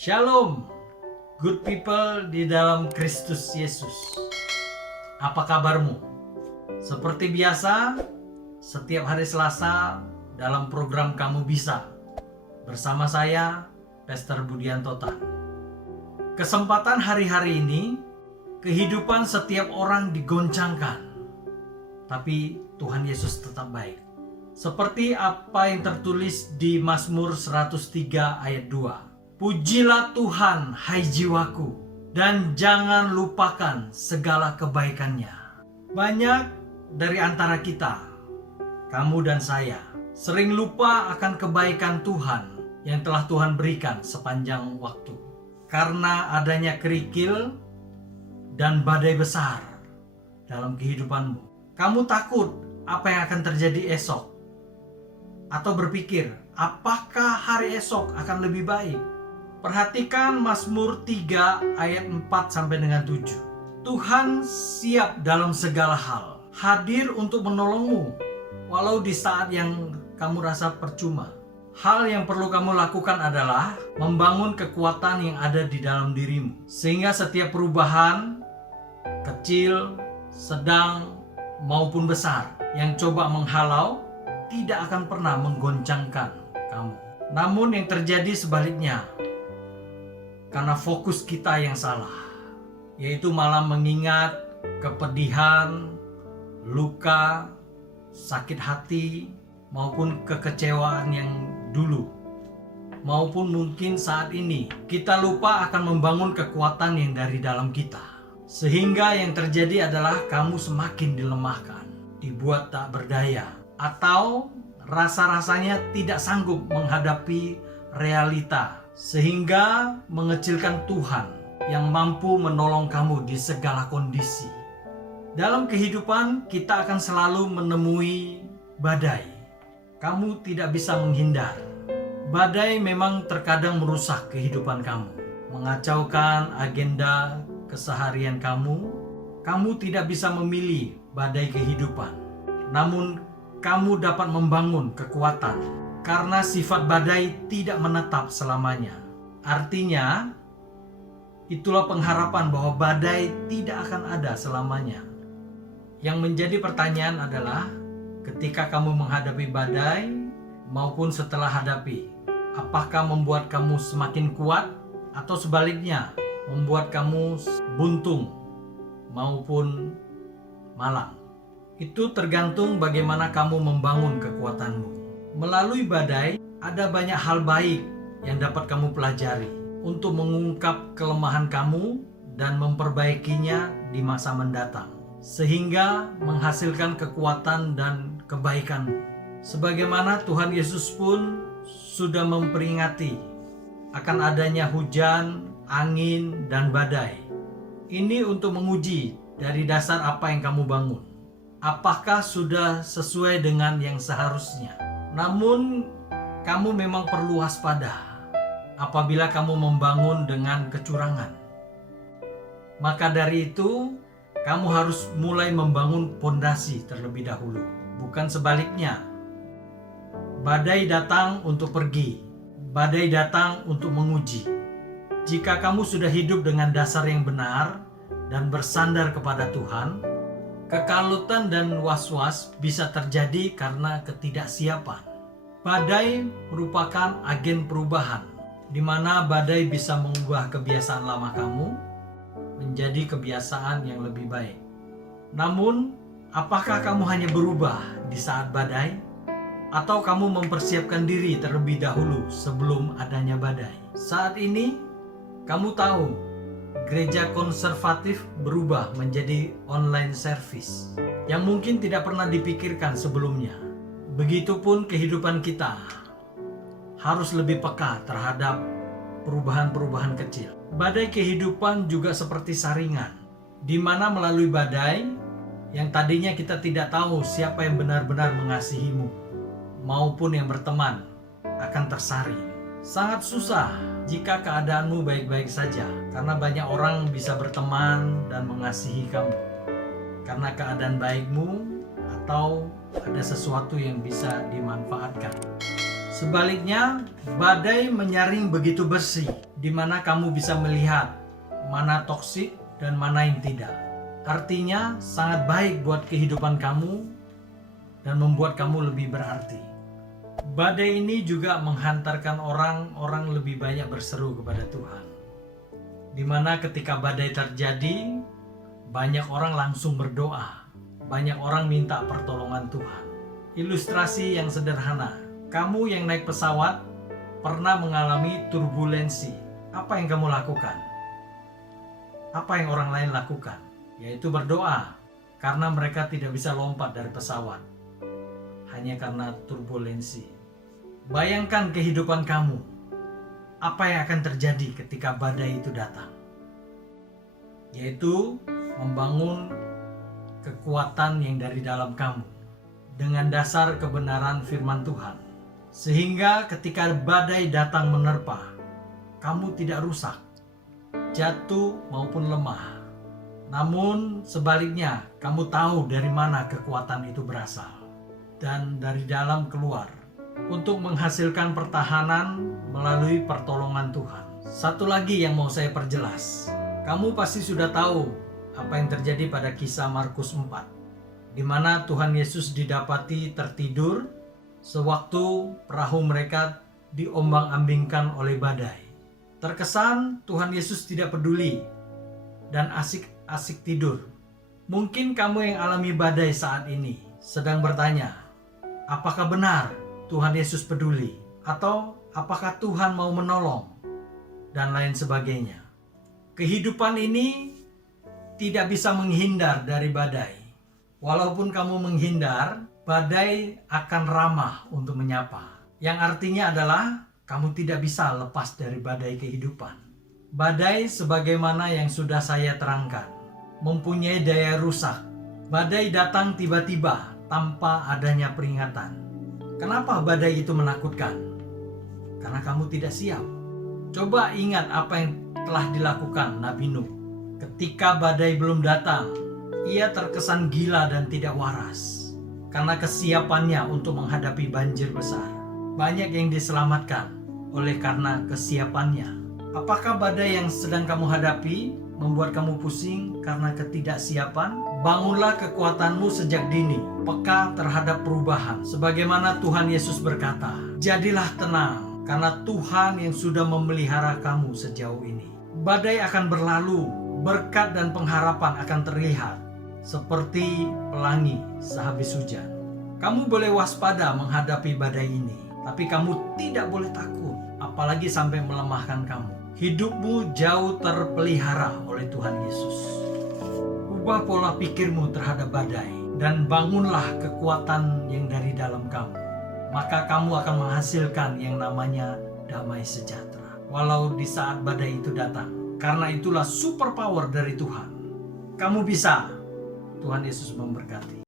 Shalom, good people di dalam Kristus Yesus. Apa kabarmu? Seperti biasa, setiap hari Selasa dalam program Kamu Bisa bersama saya, Pastor Budianto Tan. Kesempatan hari-hari ini, kehidupan setiap orang digoncangkan, tapi Tuhan Yesus tetap baik. Seperti apa yang tertulis di Mazmur 103 ayat 2. Pujilah Tuhan, hai jiwaku, dan jangan lupakan segala kebaikannya. Banyak dari antara kita, kamu dan saya, sering lupa akan kebaikan Tuhan yang telah Tuhan berikan sepanjang waktu. Karena adanya kerikil dan badai besar dalam kehidupanmu. Kamu takut apa yang akan terjadi esok? Atau berpikir, apakah hari esok akan lebih baik? Perhatikan Mazmur 3 ayat 4 sampai dengan 7. Tuhan siap dalam segala hal, hadir untuk menolongmu walau di saat yang kamu rasa percuma. Hal yang perlu kamu lakukan adalah membangun kekuatan yang ada di dalam dirimu, sehingga setiap perubahan kecil, sedang maupun besar yang coba menghalau tidak akan pernah menggoncangkan kamu. Namun yang terjadi sebaliknya, karena fokus kita yang salah, yaitu malah mengingat kepedihan, luka, sakit hati, maupun kekecewaan yang dulu. Maupun mungkin saat ini kita lupa akan membangun kekuatan yang dari dalam kita. Sehingga yang terjadi adalah kamu semakin dilemahkan, dibuat tak berdaya, atau rasa-rasanya tidak sanggup menghadapi realita, sehingga mengecilkan Tuhan yang mampu menolong kamu di segala kondisi. Dalam kehidupan kita akan selalu menemui badai. Kamu tidak bisa menghindar. Badai memang terkadang merusak kehidupan kamu, mengacaukan agenda keseharian kamu. Kamu tidak bisa memilih badai kehidupan. Namun kamu dapat membangun kekuatan. Karena sifat badai tidak menetap selamanya. Artinya, itulah pengharapan bahwa badai tidak akan ada selamanya. Yang menjadi pertanyaan adalah, ketika kamu menghadapi badai maupun setelah hadapi, apakah membuat kamu semakin kuat atau sebaliknya membuat kamu buntung maupun malang? Itu tergantung bagaimana kamu membangun kekuatanmu. Melalui badai, ada banyak hal baik yang dapat kamu pelajari untuk mengungkap kelemahan kamu dan memperbaikinya di masa mendatang, sehingga menghasilkan kekuatan dan kebaikanmu. Sebagaimana Tuhan Yesus pun sudah memperingati akan adanya hujan, angin, dan badai. Ini untuk menguji dari dasar apa yang kamu bangun. Apakah sudah sesuai dengan yang seharusnya? Namun, kamu memang perlu waspada apabila kamu membangun dengan kecurangan. Maka dari itu, kamu harus mulai membangun pondasi terlebih dahulu, bukan sebaliknya. Badai datang untuk pergi, badai datang untuk menguji. Jika kamu sudah hidup dengan dasar yang benar dan bersandar kepada Tuhan, kekalutan dan was-was bisa terjadi karena ketidaksiapan. Badai merupakan agen perubahan, di mana badai bisa mengubah kebiasaan lama kamu menjadi kebiasaan yang lebih baik. Namun, apakah kamu hanya berubah di saat badai? Atau kamu mempersiapkan diri terlebih dahulu sebelum adanya badai? Saat ini, kamu tahu, gereja konservatif berubah menjadi online service yang mungkin tidak pernah dipikirkan sebelumnya. Begitupun kehidupan kita harus lebih peka terhadap perubahan-perubahan kecil. Badai kehidupan juga seperti saringan, di mana melalui badai yang tadinya kita tidak tahu siapa yang benar-benar mengasihimu maupun yang berteman akan tersaring. Sangat susah jika keadaanmu baik-baik saja, karena banyak orang bisa berteman dan mengasihi kamu karena keadaan baikmu atau ada sesuatu yang bisa dimanfaatkan. Sebaliknya, badai menyaring begitu bersih, di mana kamu bisa melihat mana toksik dan mana yang tidak. Artinya, sangat baik buat kehidupan kamu dan membuat kamu lebih berarti. Badai ini juga menghantarkan orang-orang lebih banyak berseru kepada Tuhan. Di mana ketika badai terjadi, banyak orang langsung berdoa, banyak orang minta pertolongan Tuhan. Ilustrasi yang sederhana, kamu yang naik pesawat pernah mengalami turbulensi. Apa yang kamu lakukan? Apa yang orang lain lakukan? Yaitu berdoa, karena mereka tidak bisa lompat dari pesawat hanya karena turbulensi. Bayangkan kehidupan kamu. Apa yang akan terjadi ketika badai itu datang? Yaitu membangun kekuatan yang dari dalam kamu dengan dasar kebenaran firman Tuhan. Sehingga ketika badai datang menerpa, kamu tidak rusak, jatuh maupun lemah. Namun sebaliknya, kamu tahu dari mana kekuatan itu berasal. Dan dari dalam keluar untuk menghasilkan pertahanan melalui pertolongan Tuhan. Satu lagi yang mau saya perjelas. Kamu pasti sudah tahu apa yang terjadi pada kisah Markus 4, di mana Tuhan Yesus didapati tertidur sewaktu perahu mereka diombang-ambingkan oleh badai. Terkesan Tuhan Yesus tidak peduli dan asik-asik tidur. Mungkin kamu yang alami badai saat ini sedang bertanya, apakah benar Tuhan Yesus peduli? Atau apakah Tuhan mau menolong? Dan lain sebagainya. Kehidupan ini tidak bisa menghindar dari badai. Walaupun kamu menghindar, badai akan ramah untuk menyapa. Yang artinya adalah kamu tidak bisa lepas dari badai kehidupan. Badai sebagaimana yang sudah saya terangkan, mempunyai daya rusak. Badai datang tiba-tiba tanpa adanya peringatan. Kenapa badai itu menakutkan? Karena kamu tidak siap. Coba ingat apa yang telah dilakukan Nabi Nuh. Ketika badai belum datang, ia terkesan gila dan tidak waras karena kesiapannya untuk menghadapi banjir besar. Banyak yang diselamatkan oleh karena kesiapannya. Apakah badai yang sedang kamu hadapi membuat kamu pusing karena ketidaksiapan? Bangunlah kekuatanmu sejak dini, peka terhadap perubahan. Sebagaimana Tuhan Yesus berkata, jadilah tenang karena Tuhan yang sudah memelihara kamu sejauh ini. Badai akan berlalu, berkat dan pengharapan akan terlihat seperti pelangi sehabis hujan. Kamu boleh waspada menghadapi badai ini, tapi kamu tidak boleh takut, apalagi sampai melemahkan kamu. Hidupmu jauh terpelihara oleh Tuhan Yesus. Ubah pola pikirmu terhadap badai dan bangunlah kekuatan yang dari dalam kamu. Maka kamu akan menghasilkan yang namanya damai sejahtera. Walau di saat badai itu datang. Karena itulah super power dari Tuhan. Kamu bisa. Tuhan Yesus memberkati.